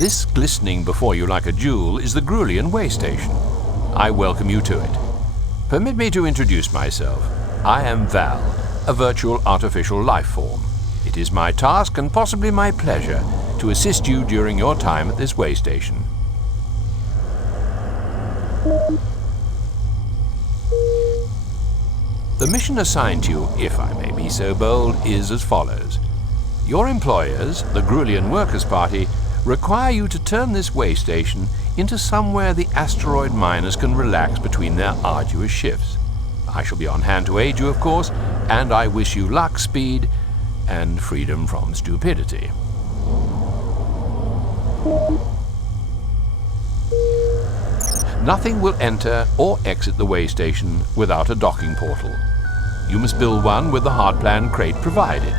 This glistening before you like a jewel is the Groulien way station. I welcome you to it. Permit me to introduce myself. I am Val, a virtual artificial life form. It is my task and possibly my pleasure to assist you during your time at this way station. The mission assigned to you, if I may be so bold, is as follows. Your employers, the Groulien Workers' Party, require you to turn this way station into somewhere the asteroid miners can relax between their arduous shifts. I shall be on hand to aid you, of course, and I wish you luck, speed, and freedom from stupidity. Nothing will enter or exit the way station without a docking portal. You must build one with the hard plan crate provided.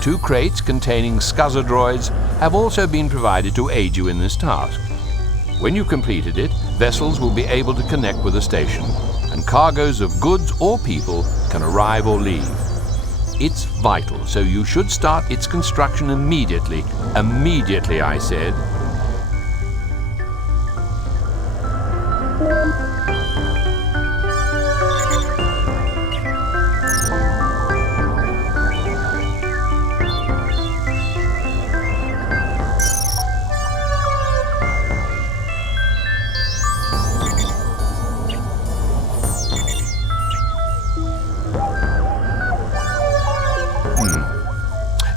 2 crates containing scuzzer droids have also been provided to aid you in this task. When you've completed it, vessels will be able to connect with the station, and cargoes of goods or people can arrive or leave. It's vital, so you should start its construction immediately. Immediately, I said.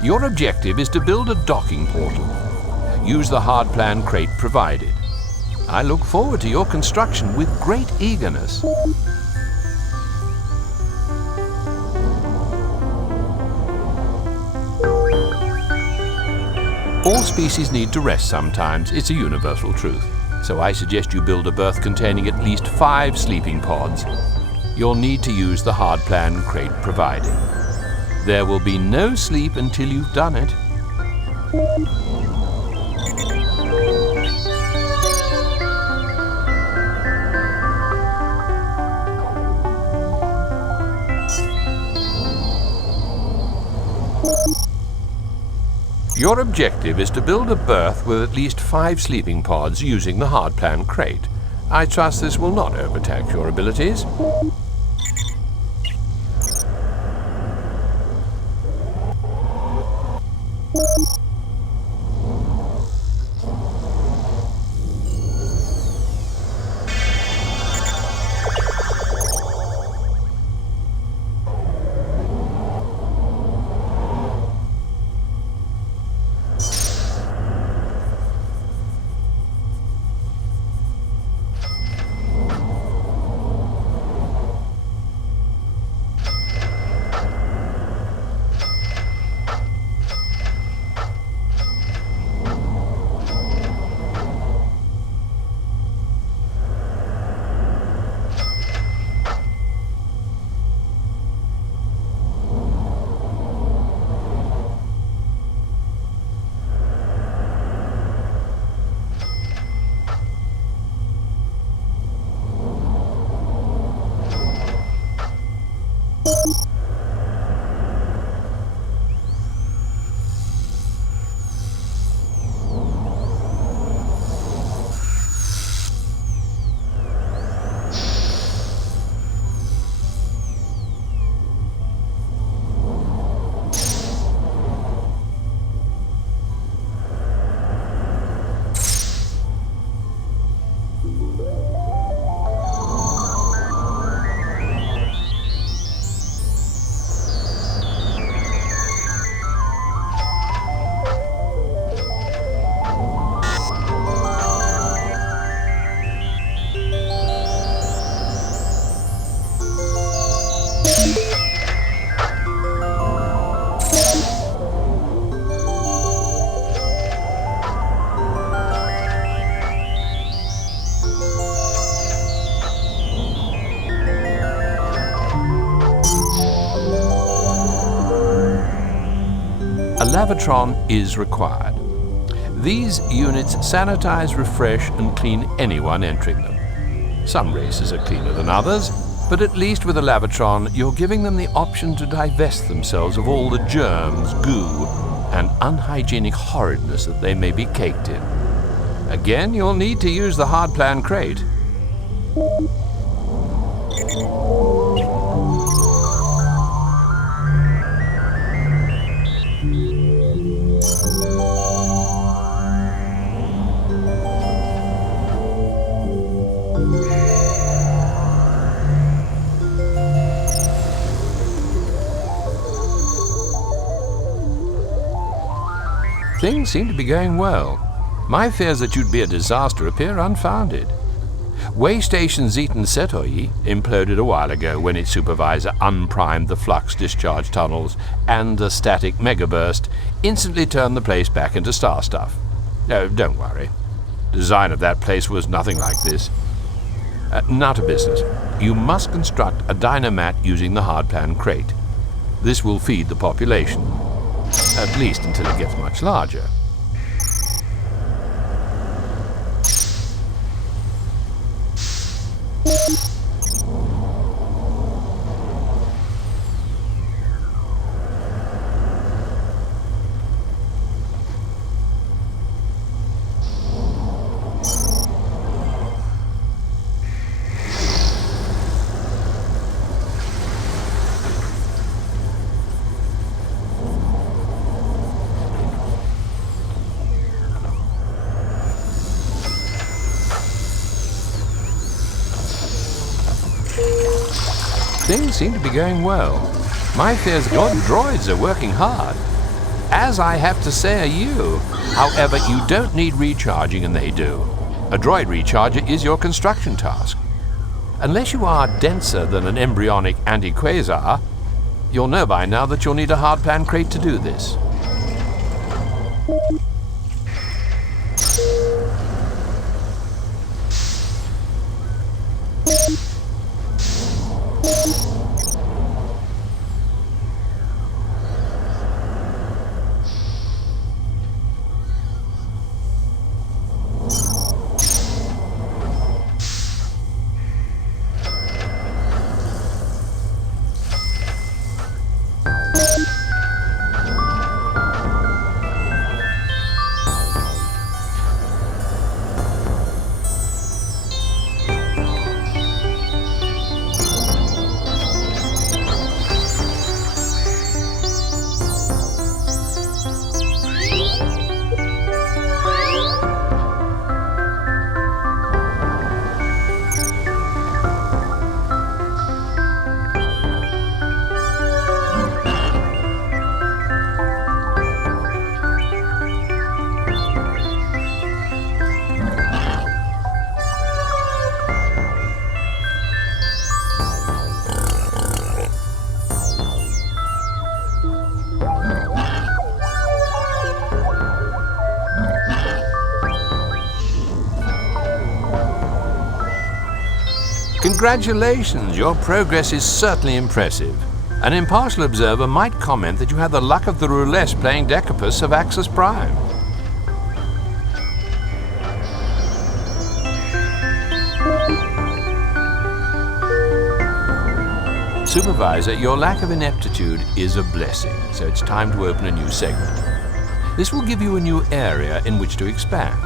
Your objective is to build a docking portal. Use the hard plan crate provided. I look forward to your construction with great eagerness. All species need to rest sometimes. It's a universal truth. So I suggest you build a berth containing at least 5 sleeping pods. You'll need to use the hard plan crate provided. There will be no sleep until you've done it. Your objective is to build a berth with at least 5 sleeping pods using the hard plan crate. I trust this will not overtax your abilities. A Lavatron is required. These units sanitize, refresh, and clean anyone entering them. Some races are cleaner than others, but at least with a Lavatron, you're giving them the option to divest themselves of all the germs, goo, and unhygienic horridness that they may be caked in. Again, you'll need to use the hard plan crate. Things seem to be going well. My fears that you'd be a disaster appear unfounded. Waystation Zeton Setoi imploded a while ago when its supervisor unprimed the flux discharge tunnels, and the static megaburst instantly turned the place back into star stuff. No, don't worry. The design of that place was nothing like this. Now to business. You must construct a dynamat using the hardplan crate. This will feed the population, at least until it gets much larger. Things seem to be going well. My fears your droids are working hard, as I have to say are you. However, you don't need recharging and they do. A droid recharger is your construction task. Unless you are denser than an embryonic anti-quasar, you'll know by now that you'll need a hardplan crate to do this. Congratulations, your progress is certainly impressive. An impartial observer might comment that you had the luck of the roulette playing Decapus of Axis Prime. Supervisor, your lack of ineptitude is a blessing, so it's time to open a new segment. This will give you a new area in which to expand.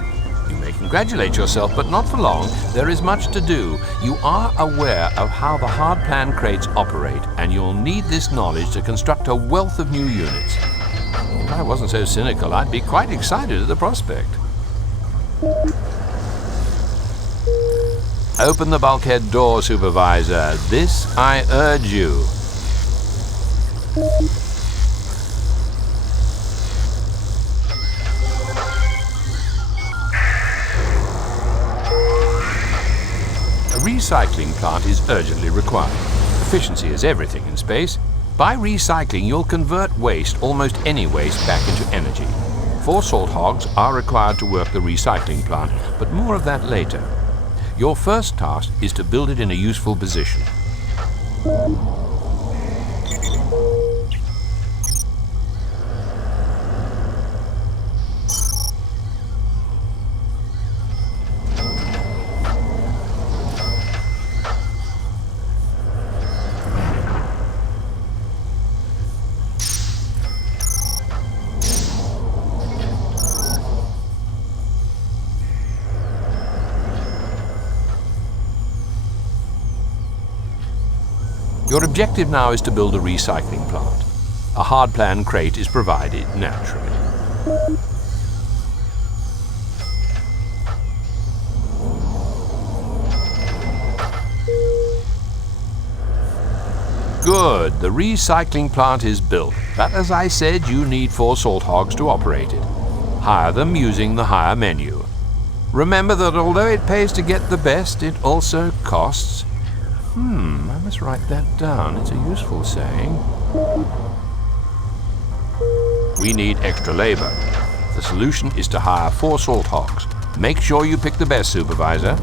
You may congratulate yourself, but not for long. There is much to do. You are aware of how the hardplan crates operate, and you'll need this knowledge to construct a wealth of new units. If I wasn't so cynical, I'd be quite excited at the prospect. Open the bulkhead door, Supervisor. This I urge you. A recycling plant is urgently required. Efficiency is everything in space. By recycling, you'll convert waste, almost any waste, back into energy. 4 salt hogs are required to work the recycling plant, but more of that later. Your first task is to build it in a useful position. Your objective now is to build a recycling plant. A hard plan crate is provided naturally. Good, the recycling plant is built, but as I said, you need 4 salt hogs to operate it. Hire them using the hire menu. Remember that although it pays to get the best, it also costs. I must write that down. It's a useful saying. We need extra labor. The solution is to hire 4 salt hogs. Make sure you pick the best, Supervisor.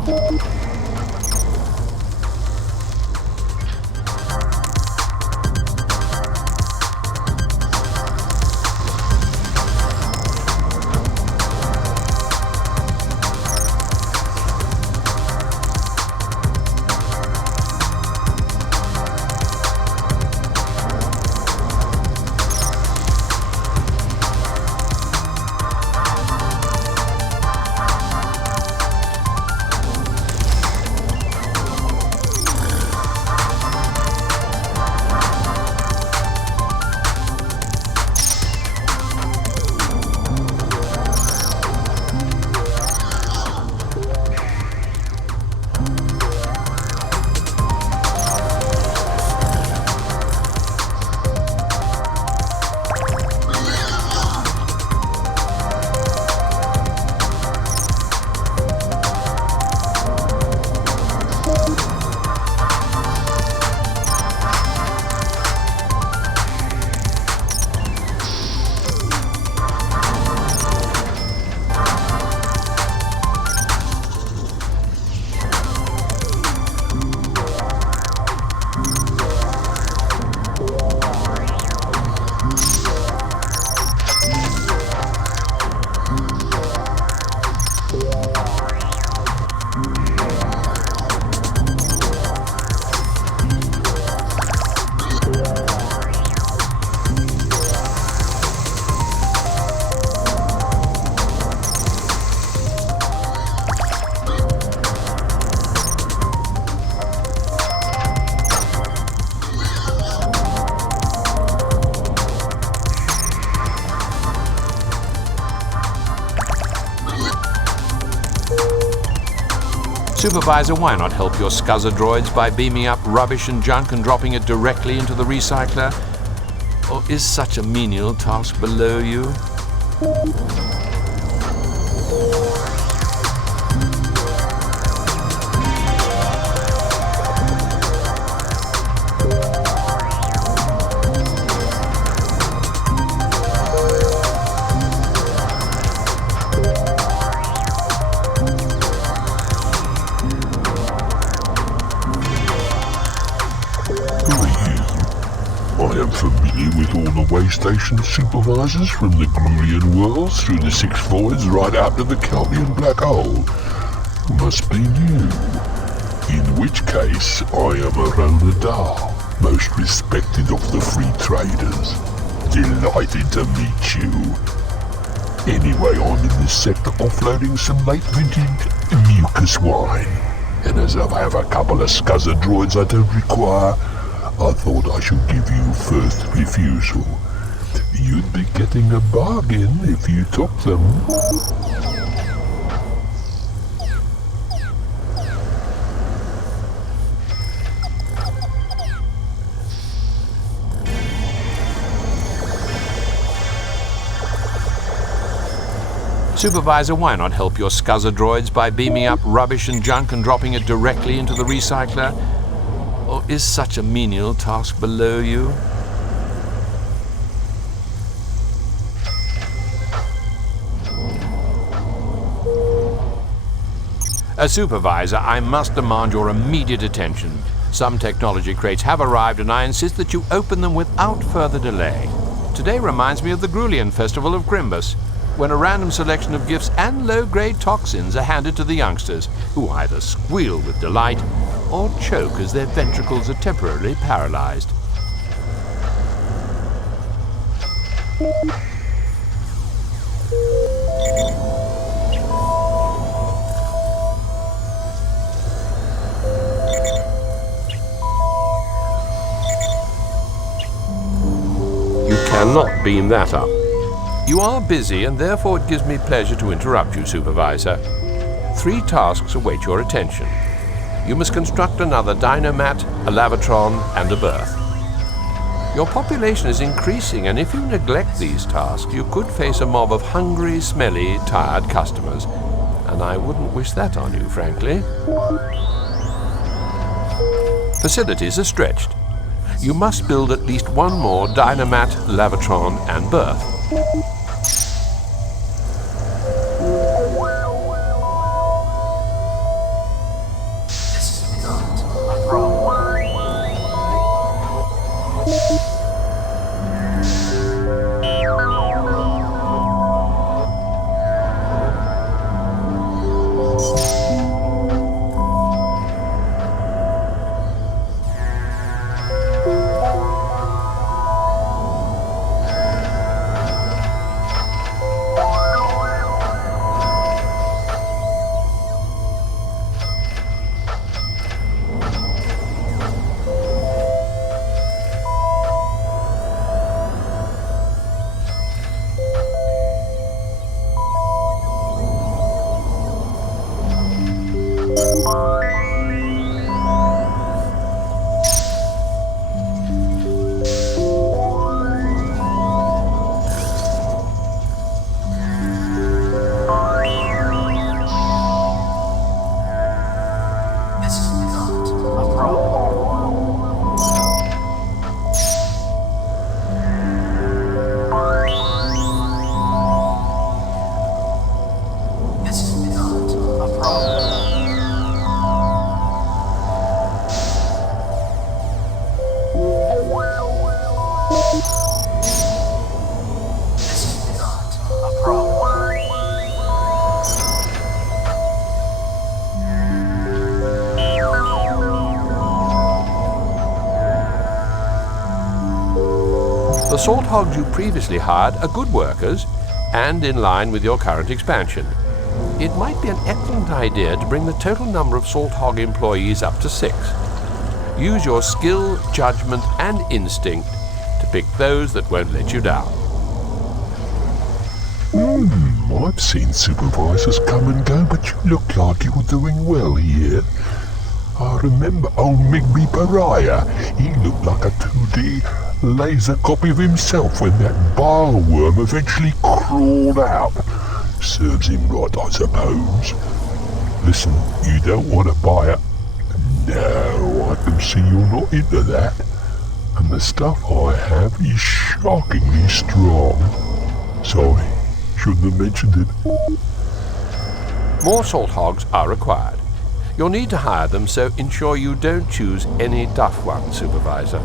Supervisor, why not help your scuzzer droids by beaming up rubbish and junk and dropping it directly into the recycler? Or is such a menial task below you? I am familiar with all the way station supervisors from the Groulien worlds through the 6 voids right out to the Calvian black hole. Must be new. In which case, I am a Ronadar, most respected of the free traders. Delighted to meet you. Anyway, I'm in this sector offloading some late vintage mucus wine. And as I have a couple of scuzzer droids I don't require, I thought I should give you first refusal. You'd be getting a bargain if you took them. Supervisor, why not help your scuzzer droids by beaming up rubbish and junk and dropping it directly into the recycler? Or is such a menial task below you? As Supervisor, I must demand your immediate attention. Some technology crates have arrived and I insist that you open them without further delay. Today reminds me of the Groulien festival of Crimbus, when a random selection of gifts and low-grade toxins are handed to the youngsters, who either squeal with delight or choke as their ventricles are temporarily paralyzed. cannot beam that up. You are busy, and therefore it gives me pleasure to interrupt you, Supervisor. 3 tasks await your attention. You must construct another dynamat, a lavatron, and a berth. Your population is increasing, and if you neglect these tasks, you could face a mob of hungry, smelly, tired customers. And I wouldn't wish that on you, frankly. Facilities are stretched. You must build at least 1 more dynamat, lavatron, and berth. The salt hogs you previously hired are good workers and in line with your current expansion. It might be an excellent idea to bring the total number of salt hog employees up to 6. Use your skill, judgment, and instinct to pick those that won't let you down. I've seen supervisors come and go, but you look like you're doing well here. I remember old Migby Pariah. He looked like a 2D laser copy of himself when that bile worm eventually crawled out. Serves him right, I suppose. Listen, you don't want to buy it? No, I can see you're not into that. And the stuff I have is shockingly strong. Sorry, shouldn't have mentioned it. More salt hogs are required. You'll need to hire them, so ensure you don't choose any duff ones, Supervisor.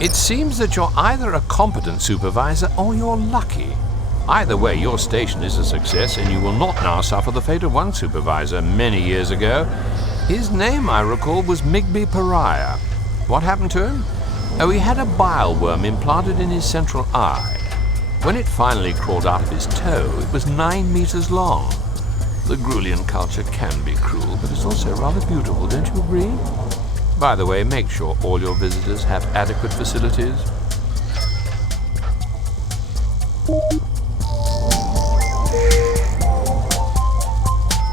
It seems that you're either a competent supervisor or you're lucky. Either way, your station is a success, and you will not now suffer the fate of one supervisor many years ago. His name, I recall, was Migby Pariah. What happened to him? Oh, he had a bile worm implanted in his central eye. When it finally crawled out of his toe, it was 9 meters long. The Groulien culture can be cruel, but it's also rather beautiful, don't you agree? By the way, make sure all your visitors have adequate facilities.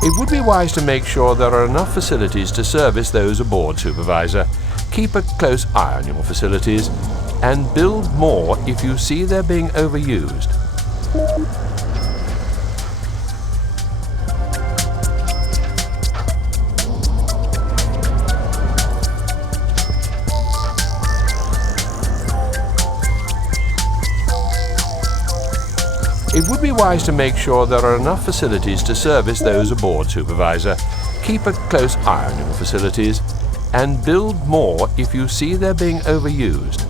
It would be wise to make sure there are enough facilities to service those aboard, Supervisor. Keep a close eye on your facilities and build more if you see they're being overused. It would be wise to make sure there are enough facilities to service those aboard, Supervisor. Keep a close eye on your facilities and build more if you see they're being overused.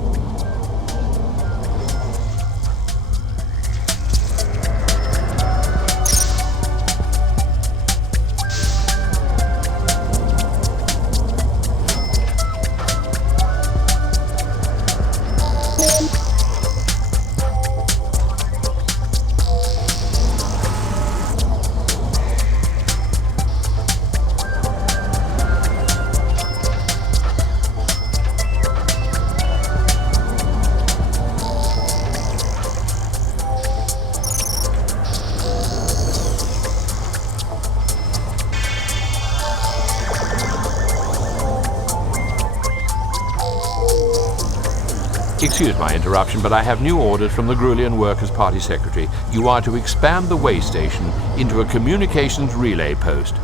Excuse my interruption, but I have new orders from the Groulien Workers' Party Secretary. You are to expand the way station into a communications relay post.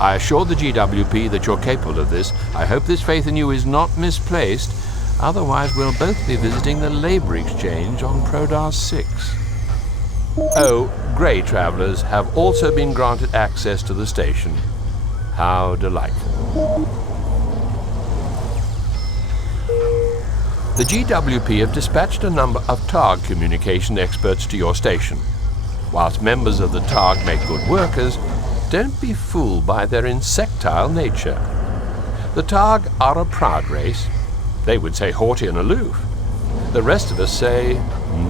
I assure the GWP that you're capable of this. I hope this faith in you is not misplaced. Otherwise, we'll both be visiting the Labour Exchange on Prodar 6. Oh, grey travellers have also been granted access to the station. How delightful. The GWP have dispatched a number of TARG communication experts to your station. Whilst members of the TARG make good workers, don't be fooled by their insectile nature. The TARG are a proud race. They would say haughty and aloof. The rest of us say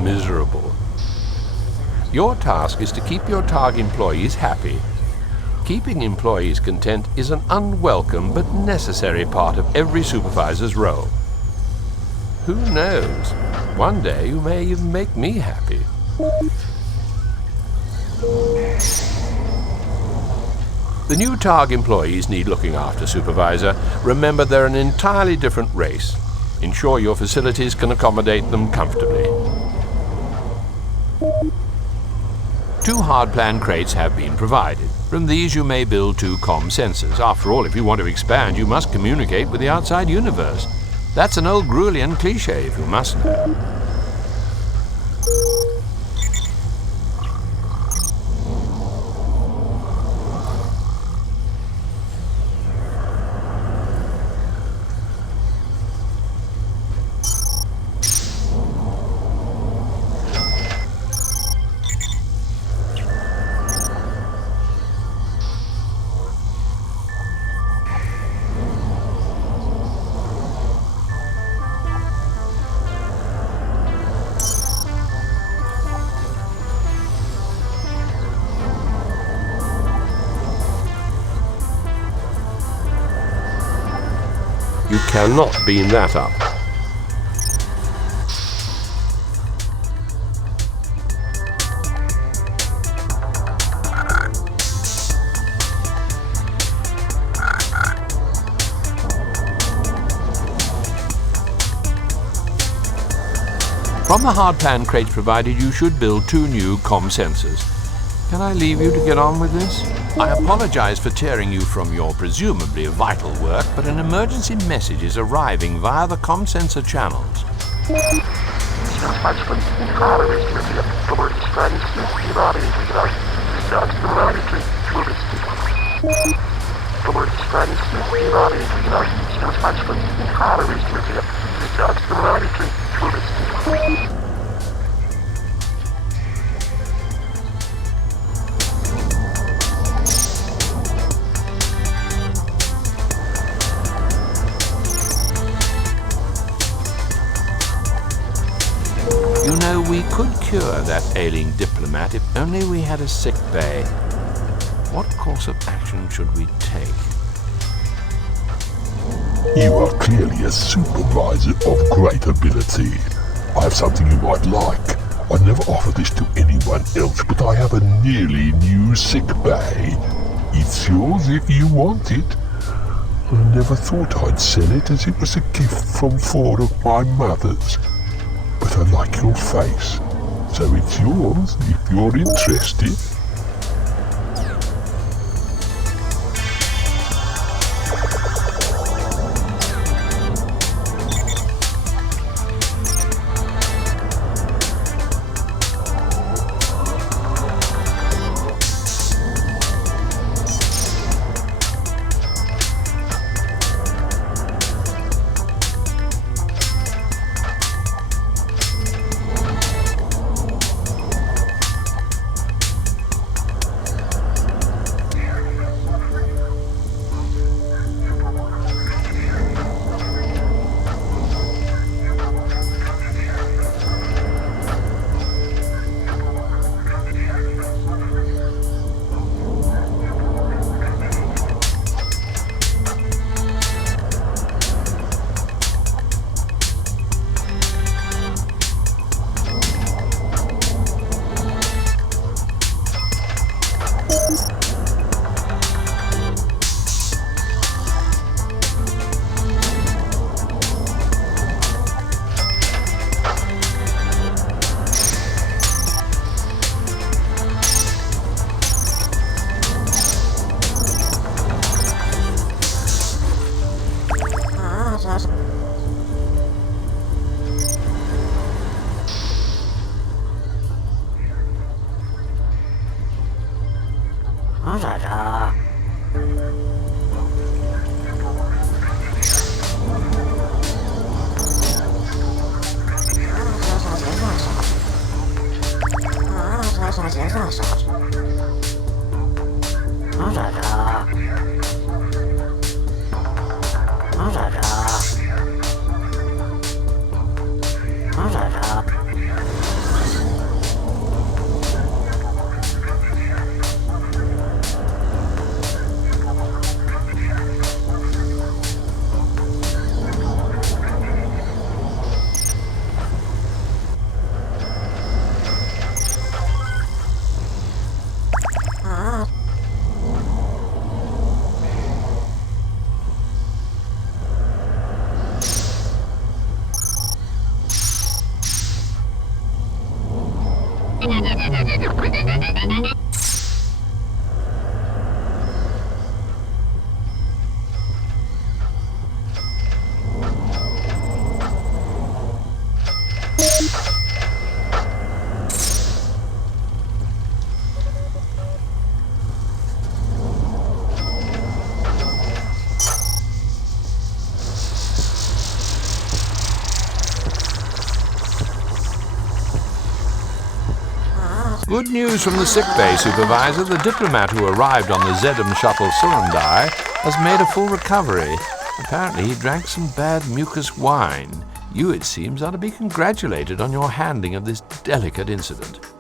miserable. Your task is to keep your TARG employees happy. Keeping employees content is an unwelcome but necessary part of every supervisor's role. Who knows? One day you may even make me happy. The new TARG employees need looking after, Supervisor. Remember, they're an entirely different race. Ensure your facilities can accommodate them comfortably. 2 hard-plan crates have been provided. From these you may build 2 comm sensors. After all, if you want to expand, you must communicate with the outside universe. That's an old Groulien cliché, if you must know. You cannot beam that up. From the hardpan crates provided, you should build 2 new comm sensors. Can I leave you to get on with this? I apologize for tearing you from your presumably vital work, but an emergency message is arriving via the comm sensor channels. You know, we could cure that ailing diplomat if only we had a sick bay. What course of action should we take? You are clearly a supervisor of great ability. I have something you might like. I never offer this to anyone else, but I have a nearly new sick bay. It's yours if you want it. I never thought I'd sell it as it was a gift from 4 of my mothers. But I like your face, so it's yours if you're interested. Good news from the sickbay supervisor. The diplomat who arrived on the Zedum shuttle Surundai has made a full recovery. Apparently he drank some bad mucus wine. You, it seems, are to be congratulated on your handling of this delicate incident.